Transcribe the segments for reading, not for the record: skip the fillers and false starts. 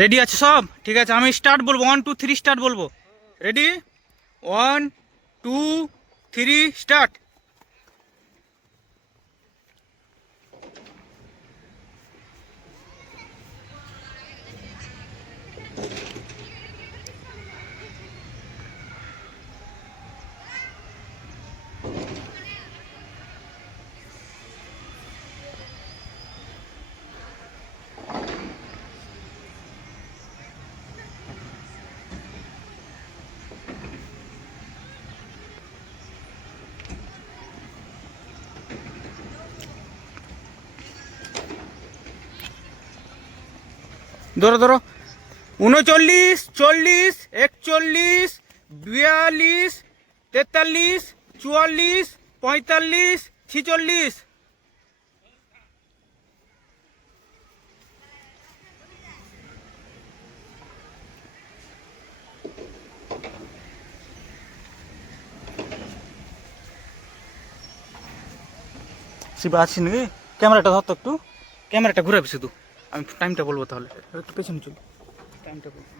Ready আছে সব? ঠিক আছে, আমি স্টার্ট বলবো, 1 2 3 স্টার্ট বলবো। রেডি? 1 2 3 স্টার্ট। ধরো ধরো। 39 40 41 42 43 44 45 46। শিবা আছিস নাকি? ক্যামেরাটা ধর তো একটু, ক্যামেরাটা ঘুরাবি শুধু। আমি টাইমটা বলবো তাহলে, একটু পেছনে চল, টাইমটা বলবো।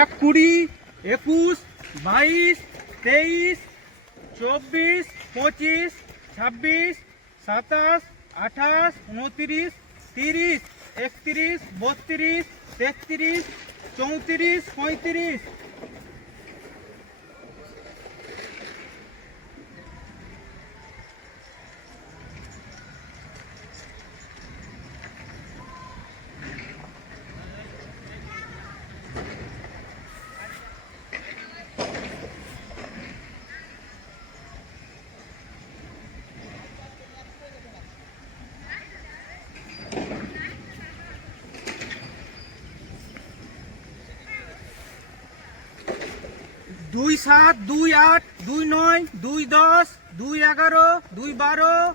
1 20 21 22 23 24 25 26 27 28 29 30 31 32 33 34 35। দুই 7 2 8 2 9 2 10 2 11 2 12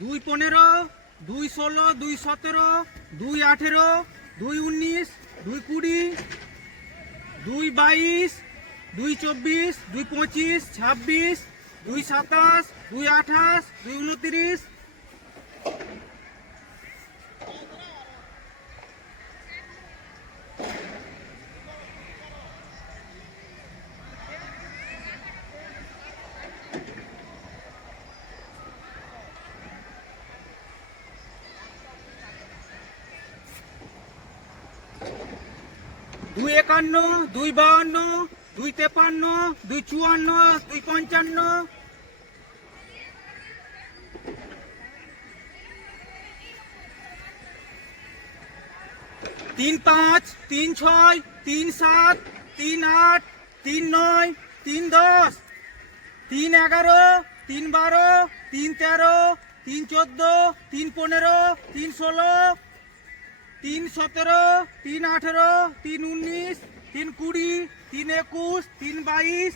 2 15 2 16 2 17 2 18 2 19 2 20 2 22 2 24 2 25 26 2 27 2 28 2 29। দুই 51 2 52 2 53 2 54 2 55। তিন 5 3 6 3 7 3 8 3 9 3 10 3 11 3 12 3 13 3 14 3 15 3 16 3 17 3 18 3 19 3 20 3 21 3 22।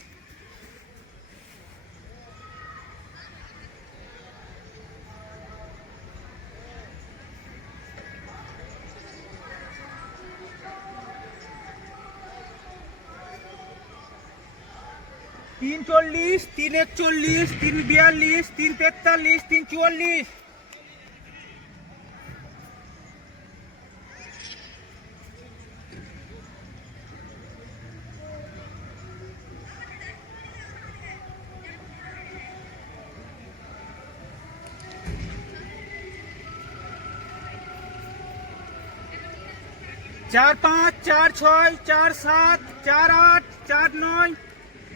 তিন 40 3 41 3 42 3 43 3 44। चार 5 4 6 4 7 4 8 4 9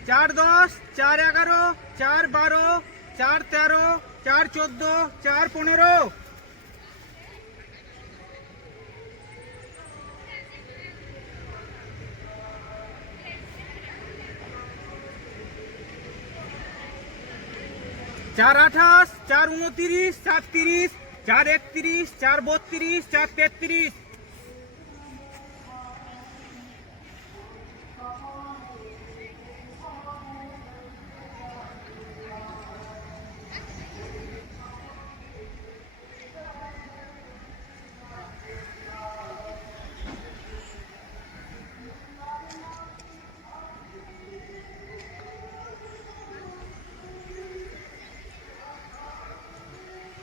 4 10 4 11 4 12 4 13 4 14 4 15। चार 28 4 29 7 30 4 31 4 32 4 33।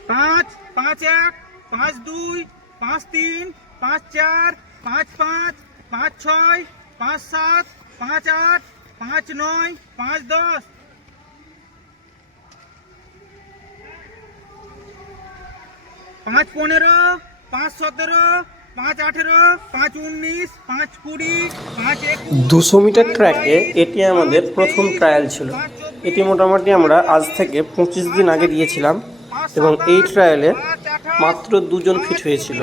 5, 5 1, 5 2, 5 3, 5 4, 5 5, 5 6, 5 7, 5 8, 5 9, 5 10, 5 15, 5 17, 5 18, 5 19, 5 20, 5 21, 200 মিটার 5 ট্র্যাকে 22, এটি আমাদের 5 প্রথম 23, ট্রায়াল ছিল। 5 এটি 24, মোটামুটি আমরা আজ থেকে 25 দিন আগে দিয়েছিলাম এবং এই ট্রায়ালে মাত্র 2 জন ফিট হয়েছিল।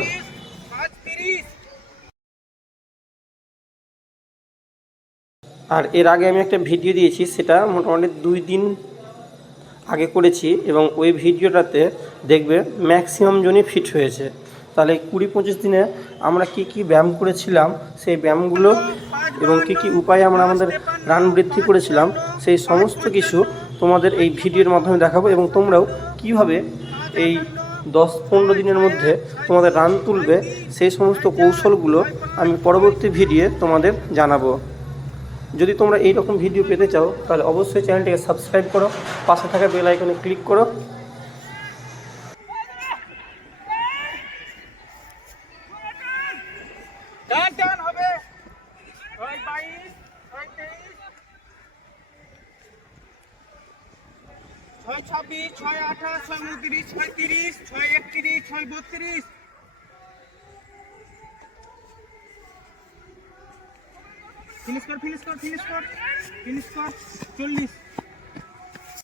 আর এর আগে আমি একটা ভিডিও দিয়েছি, সেটা মোটামুটি 2 দিন আগে করেছি এবং ওই ভিডিওটাতে দেখবে ম্যাক্সিমাম জনই ফিট হয়েছে। তাহলে 20-25 দিনে আমরা কি কি ব্যায়াম করেছিলাম, সেই ব্যায়ামগুলো এবং কি কি উপায়ে আমরা আমাদের রান বৃদ্ধি করেছিলাম, সেই সমস্ত কিছু তোমাদের এই ভিডিওর মাধ্যমে দেখাবো এবং তোমরাও কিভাবে এই 10-15 দিনের মধ্যে তোমাদের রান তুলবে সেই সমস্ত কৌশলগুলো আমি পরবর্তী ভিডিও তোমাদের জানাবো। যদি তোমরা এই রকম ভিডিও পেতে চাও তাহলে অবশ্যই চ্যানেলটিকে সাবস্ক্রাইব করো, পাশে থাকা বেল আইকনে ক্লিক করো। ডান ডান হবে 6 22 6 23 6 26 6 28 6 29 6 30 6 31 6 32 ফিনিশ কর 40